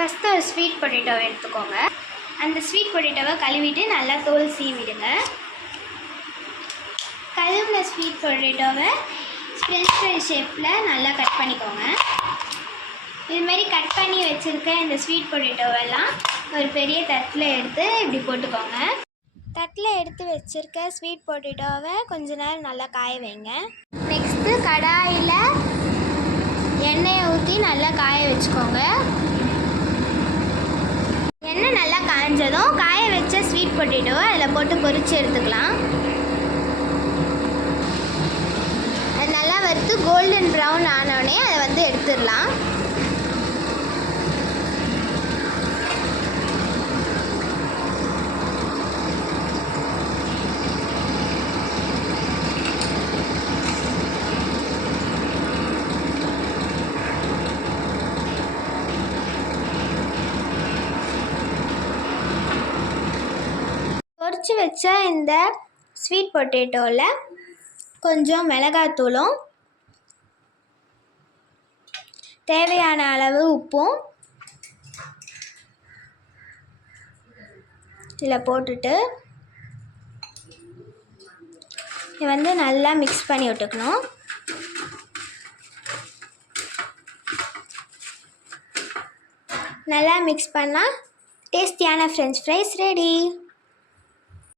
First ஒரு sweet பொட்டேட்டோவை எடுத்துக்கோங்க. அந்த ஸ்வீட் பொட்டேட்டோவை கழுவிட்டு நல்லா தோல் சீவிடுங்க. கழுவின ஸ்வீட் பொட்டேட்டோவை ஃப்ரெஞ்ச் ஃப்ரை ஷேப்பில் நல்லா கட் பண்ணிக்கோங்க. இதுமாரி கட் பண்ணி வச்சுருக்க இந்த ஸ்வீட் பொட்டேட்டோவெல்லாம் ஒரு பெரிய தட்டில் எடுத்து இப்படி போட்டுக்கோங்க. தட்டில் எடுத்து வச்சுருக்க ஸ்வீட் பொட்டேட்டோவை கொஞ்ச நேரம் நல்லா காய வைங்க. நெக்ஸ்ட்டு கடாயில் எண்ணெயை ஊற்றி நல்லா காய வச்சுக்கோங்க. எண்ணெய் நல்லா காய்ஞ்சதும் காய வச்ச ஸ்வீட் பொட்டேட்டோவை அதில் போட்டு பொரித்து எடுத்துக்கலாம். அது நல்லா வறுத்து கோல்டன் ப்ரௌன் ஆனோடனே அதை எடுத்துடலாம். பொரிச்சு வச்ச இந்த ஸ்வீட் பொட்டேட்டோவில் கொஞ்சம் மிளகாத்தூளும் தேவையான அளவு உப்பும் இதில் போட்டுட்டு இது நல்லா மிக்ஸ் பண்ணி விட்டுக்கணும். நல்லா மிக்ஸ் பண்ணால் டேஸ்டியான ஃப்ரெஞ்ச் ஃப்ரைஸ் ரெடி.